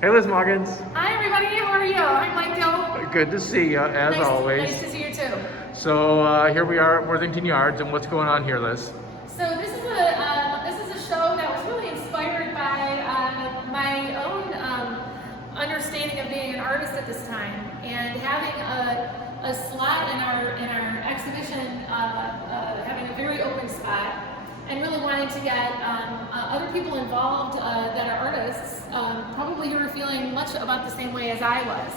Hey, Liz Muggins. Hi everybody, how are you? I'm Mike Doe. Good to see you, as always. Nice to see you too. So here we are at Worthington Yards, and what's going on here, Liz? So this is a show that was really inspired by my own understanding of being an artist at this time, and having a slot in our exhibition, having a very open spot, and really wanting to get other people involved that are artists, probably who are feeling much about the same way as I was.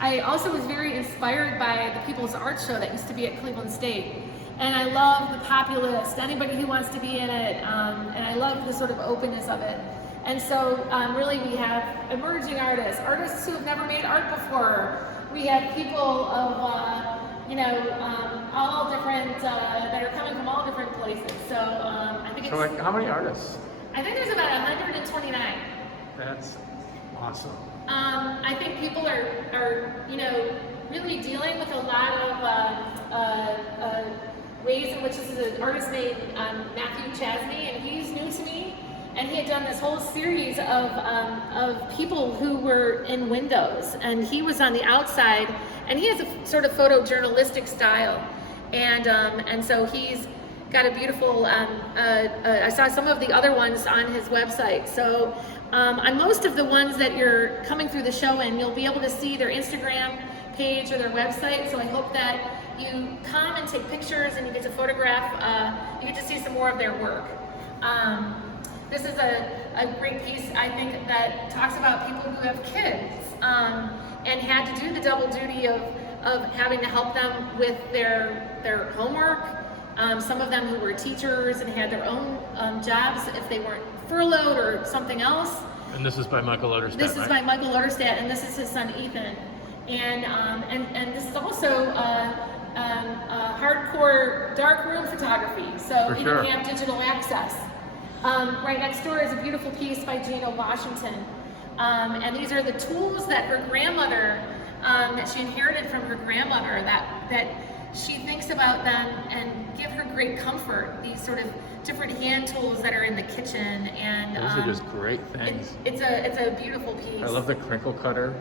I also was very inspired by the People's Art Show that used to be at Cleveland State. And I love the populist, anybody who wants to be in it, and I love the sort of openness of it. And so really we have emerging artists who have never made art before. We have people of, all different, that are coming from all different places. So I think it's... So like, how many artists? I think there's about 129. That's awesome. I think people are really dealing with a lot of ways in which this is an artist named Matthew Chasney, and he's new to me. And he had done this whole series of people who were in windows, and he was on the outside, and he has a sort of photojournalistic style, and so he's got a beautiful. I saw some of the other ones on his website. So on most of the ones that you're coming through the show in, you'll be able to see their Instagram page or their website. So I hope that you come and take pictures and you get to photograph. You get to see some more of their work. This is a great piece, I think, that talks about people who have kids and had to do the double duty of having to help them with their homework. Some of them who were teachers and had their own jobs if they weren't furloughed or something else. And this is by Michael Loderstadt, This is by Michael Loderstadt, and this is his son Ethan. And this is also hardcore darkroom photography, so you don't have digital access. Right next door is a beautiful piece by Gina Washington, and these are the tools that her grandmother, that she inherited from her grandmother, that she thinks about them and give her great comfort. These sort of different hand tools that are in the kitchen, and those are just great things. It's a beautiful piece. I love the crinkle cutter.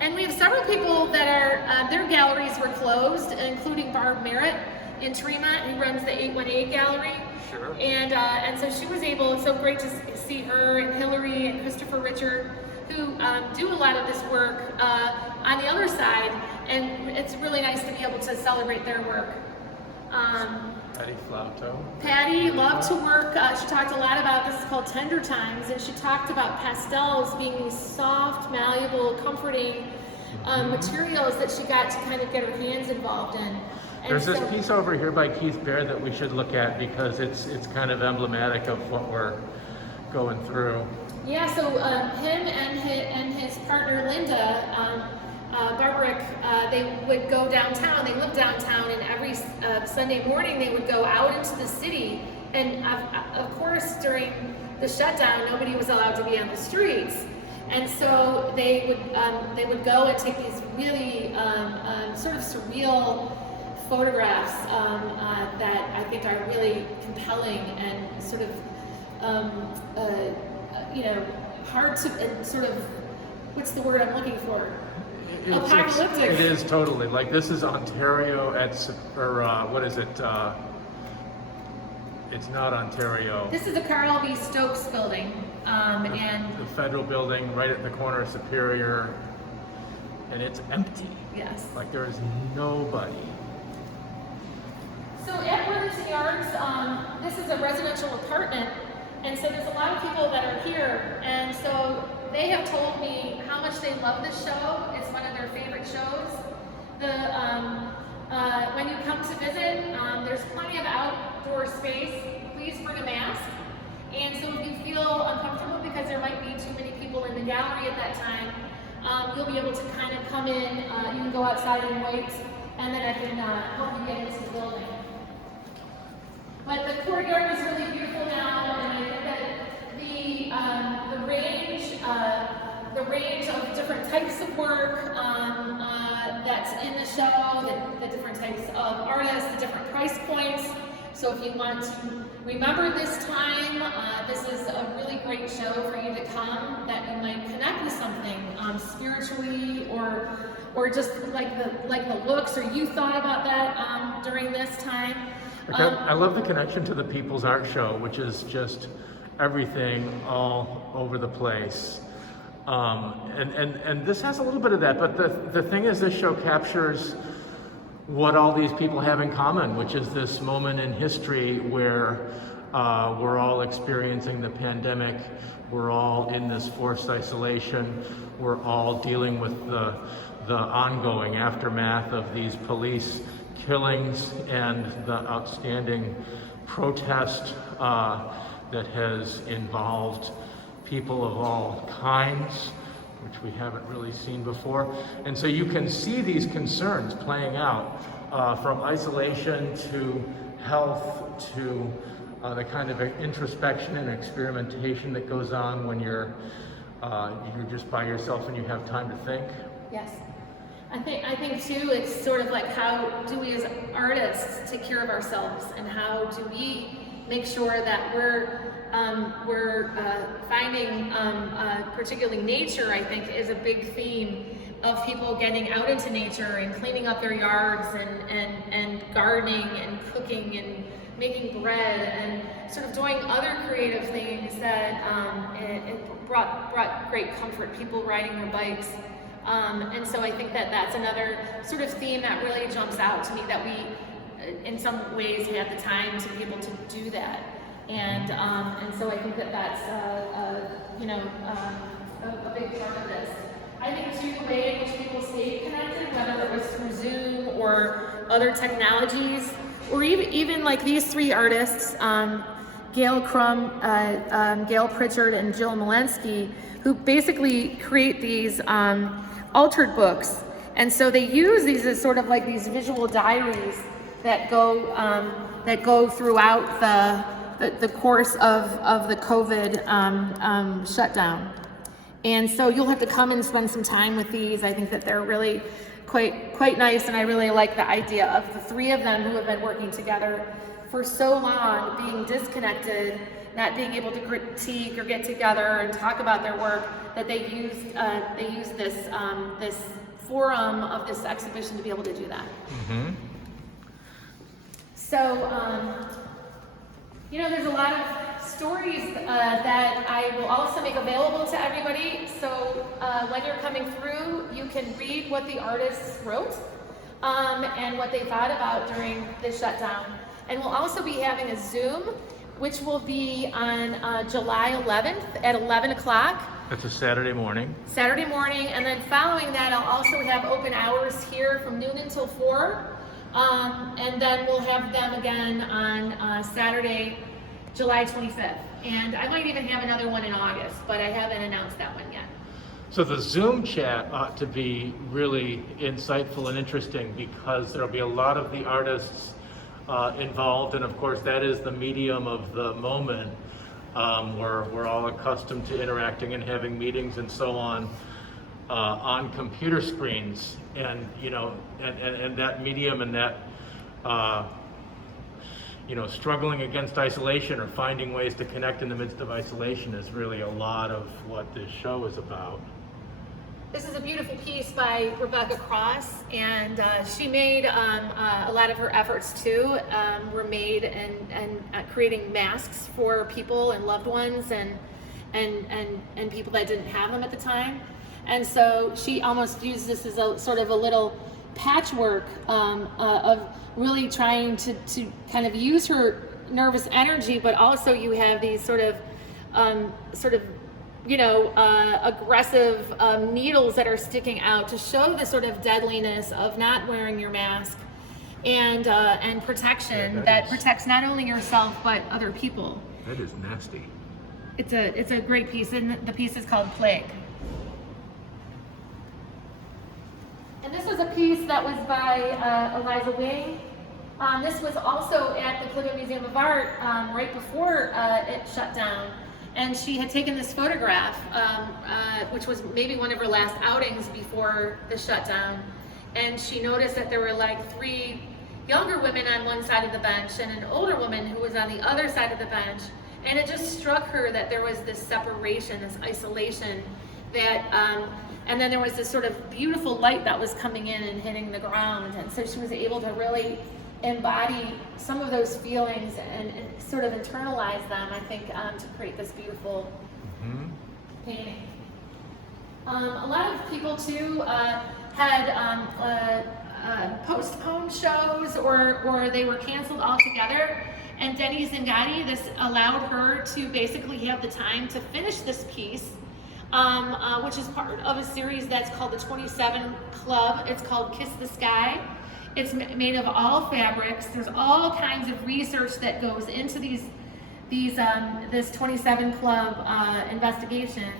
And we have several people that are their galleries were closed, including Barb Merritt in Tremont, who runs the 818 Gallery. Sure. And so she was able. It's so great to see her and Hillary and Christopher Richard, who do a lot of this work on the other side, and it's really nice to be able to celebrate their work. Patty Flauto. Patty loved to work. She talked a lot about, this is called Tender Times, and she talked about pastels being these soft, malleable, comforting materials that she got to kind of get her hands involved in. And there's this piece over here by Keith Baird that we should look at because it's kind of emblematic of what we're going through. Yeah, so him and his partner Linda Barbarick, they would go downtown. They lived downtown, and every Sunday morning they would go out into the city. And of course, during the shutdown, nobody was allowed to be on the streets, and so they would go and take these really sort of surreal photographs that I think are really compelling and sort of hard to, and sort of, what's the word I'm looking for? Apocalyptic. It is totally. Like, this is Ontario what is it? It's not Ontario. This is the Carl B. Stokes building, and the federal building right at the corner of Superior, and it's empty. Yes. Like, there is nobody. So at Worthington Yards, this is a residential apartment, and so there's a lot of people that are here, and so they have told me how much they love this show. It's one of their favorite shows. When you come to visit, there's plenty of outdoor space. Please bring a mask. And so if you feel uncomfortable because there might be too many people in the gallery at that time, you'll be able to kind of come in. You can go outside and wait, and then I can help you get into the building. But the courtyard is really beautiful now, and I think that the range of different types of work that's in the show, the different types of artists, the different price points. So if you want to remember this time, this is a really great show for you to come, that you might connect with somebody. or just like the looks, or you thought about that during this time. I love the connection to the People's Art Show, which is just everything all over the place. And this has a little bit of that, but the thing is, this show captures what all these people have in common, which is this moment in history where we're all experiencing the pandemic, we're all in this forced isolation, we're all dealing with the ongoing aftermath of these police killings and the outstanding protest that has involved people of all kinds, which we haven't really seen before. And so you can see these concerns playing out from isolation to health to the kind of introspection and experimentation that goes on when you're just by yourself and you have time to think. Yes. I think too, it's sort of like, how do we as artists take care of ourselves, and how do we make sure that we're finding, particularly nature, I think, is a big theme of people getting out into nature and cleaning up their yards and gardening and cooking and making bread and sort of doing other creative things that it brought great comfort. People riding their bikes. And so I think that that's another sort of theme that really jumps out to me, that we, in some ways, had the time to be able to do that. And so I think that that's a big part of this. I think too, the way in which people stayed connected, whether it was through Zoom or other technologies, or even like these three artists, Gail Crum, Gail Pritchard, and Jill Malensky, who basically create these altered books. And so they use these as sort of like these visual diaries that go throughout the course of the COVID shutdown. And so you'll have to come and spend some time with these. I think that they're really quite nice, and I really like the idea of the three of them who have been working together for so long, being disconnected, not being able to critique or get together and talk about their work, that they use this forum of this exhibition to be able to do that. Mm-hmm. So, there's a lot of stories that I will also make available to everybody. So when you're coming through, you can read what the artists wrote and what they thought about during the shutdown. And we'll also be having a Zoom, which will be on July 11th at 11 o'clock. It's a Saturday morning. And then following that, I'll also have open hours here from noon until 4. And then we'll have them again on Saturday, July 25th. And I might even have another one in August, but I haven't announced that one yet. So the Zoom chat ought to be really insightful and interesting, because there'll be a lot of the artists involved, and of course that is the medium of the moment, where we're all accustomed to interacting and having meetings and so on computer screens, and and that medium and that struggling against isolation or finding ways to connect in the midst of isolation is really a lot of what this show is about. This is a beautiful piece by Rebecca Cross, and she made a lot of her efforts too were made and creating masks for people and loved ones and people that didn't have them at the time. And so she almost used this as a sort of a little patchwork of really trying to kind of use her nervous energy, but also you have these sort of aggressive needles that are sticking out to show the sort of deadliness of not wearing your mask and protection that protects not only yourself but other people. That is nasty. It's a great piece, and the piece is called Plague. And this was a piece that was by Eliza Wing. This was also at the Cleveland Museum of Art right before it shut down. And she had taken this photograph, which was maybe one of her last outings before the shutdown. And she noticed that there were like 3 younger women on one side of the bench and an older woman who was on the other side of the bench. And it just struck her that there was this separation, this isolation and then there was this sort of beautiful light that was coming in and hitting the ground, and so she was able to really embody some of those feelings and sort of internalize them, I think, to create this beautiful painting. A lot of people too had postponed shows or they were canceled altogether. And Denny Zingati, this allowed her to basically have the time to finish this piece, which is part of a series that's called the 27 Club. It's called Kiss the Sky. It's made of all fabrics. There's all kinds of research that goes into this 27 Club investigation.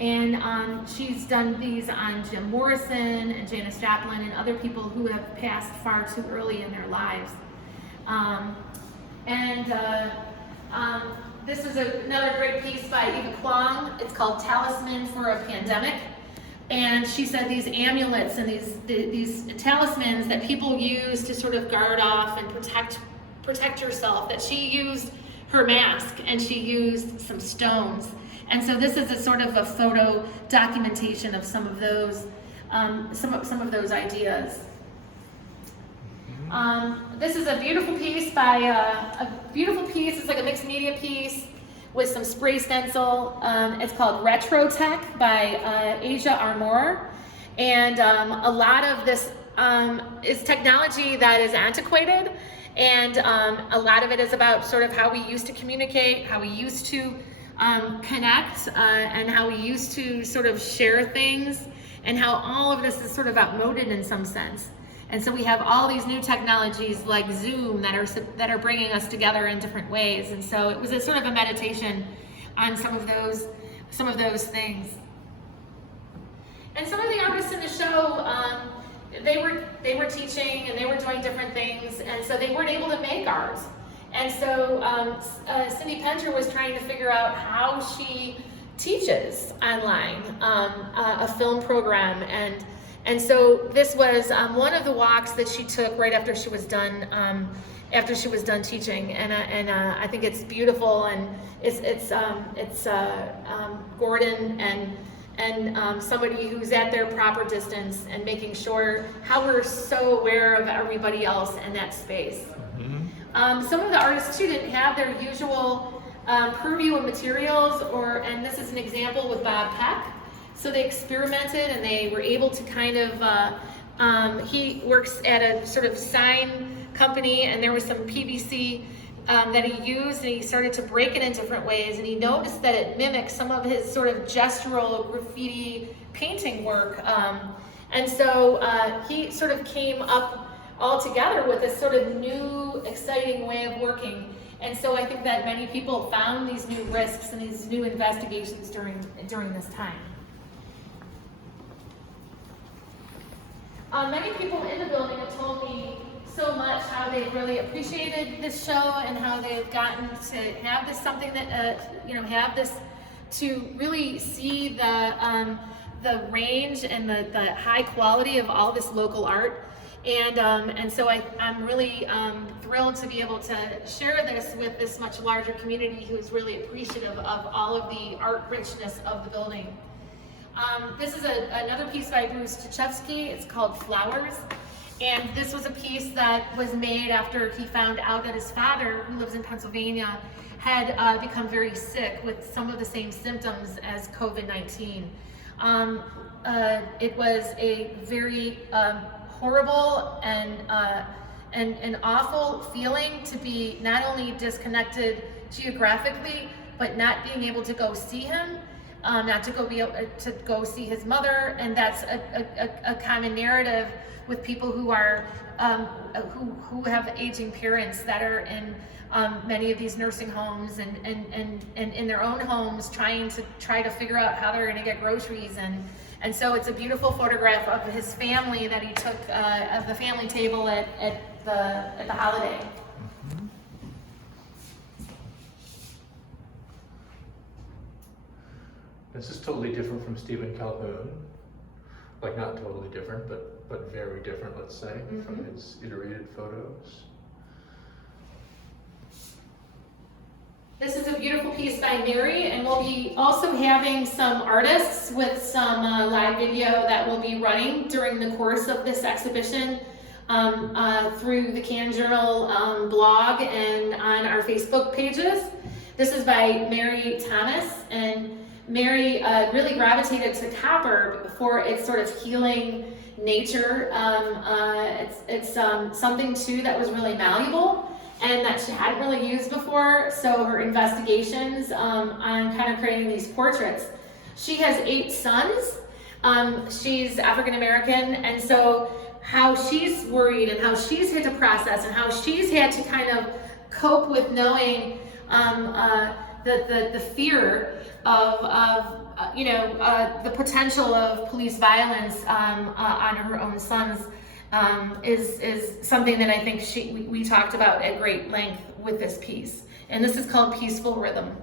And she's done these on Jim Morrison and Janis Joplin and other people who have passed far too early in their lives. This is another great piece by Eva Kwong. It's called Talisman for a Pandemic. And she said these amulets and these talismans that people use to sort of guard off and protect yourself, that she used her mask and she used some stones. And so this is a sort of a photo documentation of some of those ideas. This is a beautiful piece It's like a mixed media piece with some spray stencil. It's called Retro Tech by Asia Armour. And a lot of this is technology that is antiquated. And a lot of it is about sort of how we used to communicate, how we used to connect, and how we used to sort of share things, and how all of this is sort of outmoded in some sense. And so we have all these new technologies like Zoom that are bringing us together in different ways. And so it was a sort of a meditation on some of those things. And some of the artists in the show, they were teaching and they were doing different things, and so they weren't able to make art. And so Cindy Penter was trying to figure out how she teaches online a film program, and so this was one of the walks that she took right after she was done teaching, and I think it's beautiful, and it's Gordon and somebody who's at their proper distance and making sure how we're so aware of everybody else in that space. Some of the artists too didn't have their usual purview of materials, and this is an example with Bob Peck. So they experimented and they were able to kind of, he works at a sort of sign company, and there was some PVC that he used, and he started to break it in different ways, and he noticed that it mimicked some of his sort of gestural graffiti painting work. And so he sort of came up all together with this sort of new, exciting way of working. And so I think that many people found these new risks and these new investigations during this time. Many people in the building have told me so much how they really appreciated this show and how they've gotten to have this something that have this to really see the range and the high quality of all this local art. And so I'm really thrilled to be able to share this with this much larger community who is really appreciative of all of the art richness of the building. This is another piece by Bruce Tchaikovsky. It's called Flowers. And this was a piece that was made after he found out that his father, who lives in Pennsylvania, had become very sick with some of the same symptoms as COVID-19. It was a very horrible and awful feeling to be not only disconnected geographically, but not being able to go see him, not to go see his mother, and that's a common narrative with people who are who have aging parents that are in many of these nursing homes and in their own homes trying to figure out how they're going to get groceries, and so it's a beautiful photograph of his family that he took of the family table at the holiday. This is totally different from Stephen Calhoun. Like, not totally different, but very different, let's say, from his 'Iterated' photos. This is a beautiful piece by Mary, and we'll be also having some artists with some live video that will be running during the course of this exhibition through the Can Journal blog and on our Facebook pages. This is by Mary Thomas, and Mary really gravitated to copper for its sort of healing nature. It's something too that was really malleable and that she hadn't really used before, so her investigations on kind of creating these portraits. She has 8 sons. She's African American, and so how she's worried and how she's had to process and how she's had to kind of cope with knowing the fear of the potential of police violence on her own sons is something that I think we talked about at great length with this piece. And this is called Peaceful Rhythm.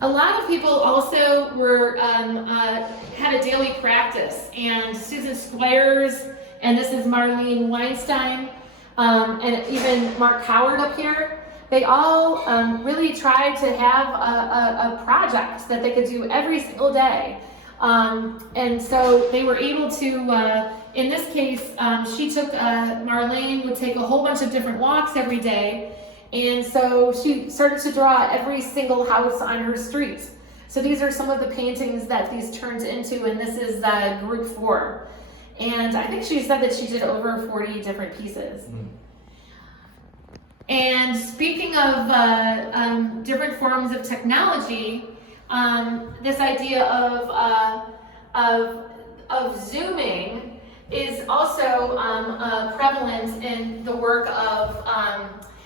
A lot of people also were had a daily practice, and Susan Squires, and this is Marlene Weinstein, and even Mark Howard up here. They all really tried to have a project that they could do every single day. And so they were able to, in this case, Marlene would take a whole bunch of different walks every day. And so she started to draw every single house on her street. So these are some of the paintings that these turned into, and this is group 4. And I think she said that she did over 40 different pieces. And speaking of different forms of technology, this idea of zooming is also prevalent in the work of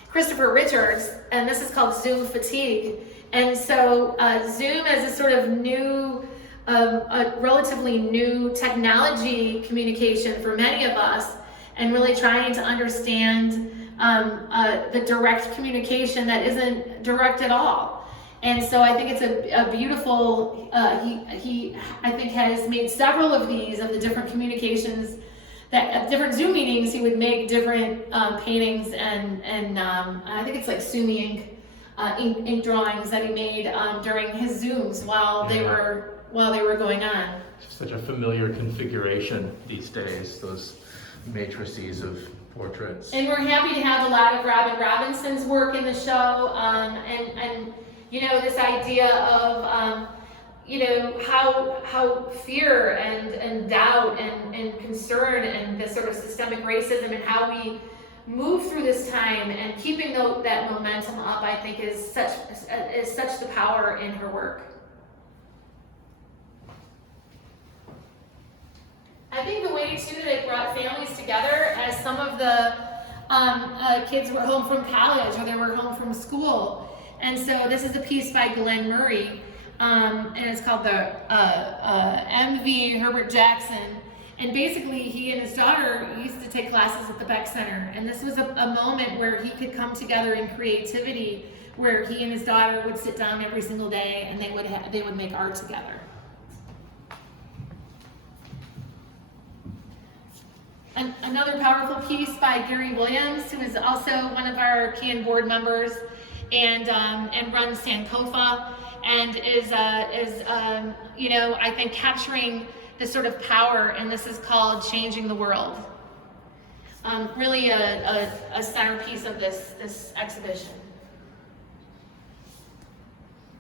Christopher Richards, and this is called Zoom fatigue. And so Zoom is a sort of new, a relatively new technology communication for many of us, and really trying to understand the direct communication that isn't direct at all. And so I think it's a beautiful, he I think has made several of these, of the different communications that at different Zoom meetings he would make different paintings and I think it's like Sumi ink drawings that he made during his Zooms while they were going on. Such a familiar configuration these days, those matrices of portraits. And we're happy to have a lot of Robin Robinson's work in the show, and you know, this idea of how fear and doubt and concern and this sort of systemic racism and how we move through this time and keeping that momentum up, I think is such the power in her work. I think the way too that it brought families together, as some of the kids were home from college or they were home from school. And so this is a piece by Glenn Murray, and it's called the M.V. Herbert Jackson. And basically he and his daughter used to take classes at the Beck Center. And this was a moment where he could come together in creativity, where he and his daughter would sit down every single day and they would make art together. Another powerful piece by Gary Williams, who is also one of our CAN board members and runs Sankofa, and is I think capturing this sort of power, and this is called Changing the World. Really a centerpiece of this exhibition.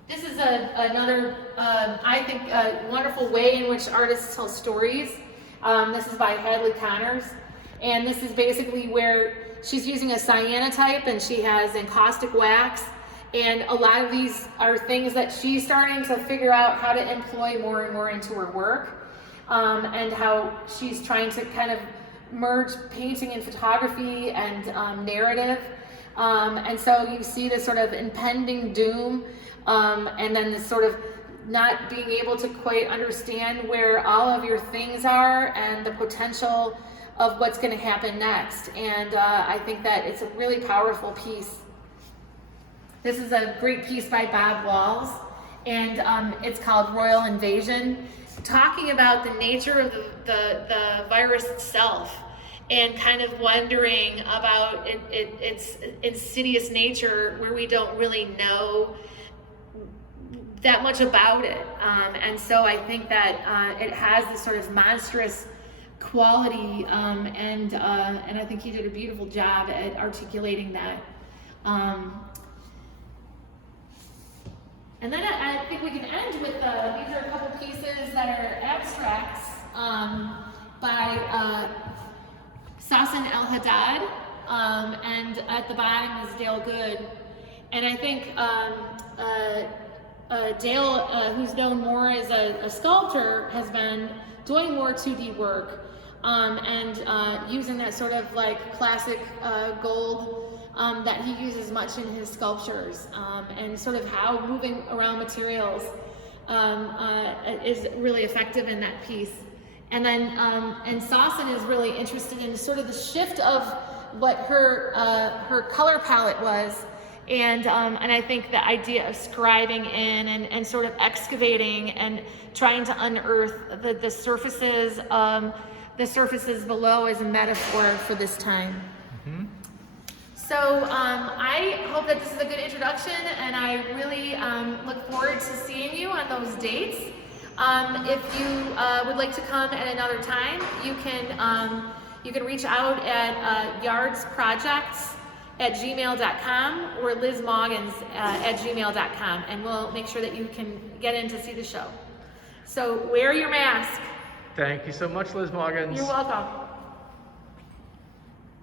This is another, I think, a wonderful way in which artists tell stories. This is by Hadley Connors, and this is basically where she's using a cyanotype and she has encaustic wax, and a lot of these are things that she's starting to figure out how to employ more and more into her work, and how she's trying to kind of merge painting and photography and narrative, and so you see this sort of impending doom, and then this sort of not being able to quite understand where all of your things are and the potential of what's going to happen next. And I think that it's a really powerful piece. This is a great piece by Bob Walls, and it's called Royal Invasion, talking about the nature of the virus itself and kind of wondering about its insidious nature, where we don't really know that much about it. And so I think that it has this sort of monstrous quality, and I think he did a beautiful job at articulating that. And then I think we can end with, these are a couple pieces that are abstracts by Sasan El-Haddad, and at the bottom is Dale Good. And I think Dale, who's known more as a sculptor, has been doing more 2D work, and using that sort of like classic gold that he uses much in his sculptures, and sort of how moving around materials is really effective in that piece. And then and Sasan is really interested in sort of the shift of what her color palette was. And I think the idea of scribing in and sort of excavating and trying to unearth the surfaces below as a metaphor for this time. Mm-hmm. So I hope that this is a good introduction, and I really look forward to seeing you on those dates. If you would like to come at another time, you can reach out at yardsprojects@gmail.com or lizmoggins@gmail.com, and we'll make sure that you can get in to see the show. So wear your mask. Thank you so much, Liz Moggins. You're welcome.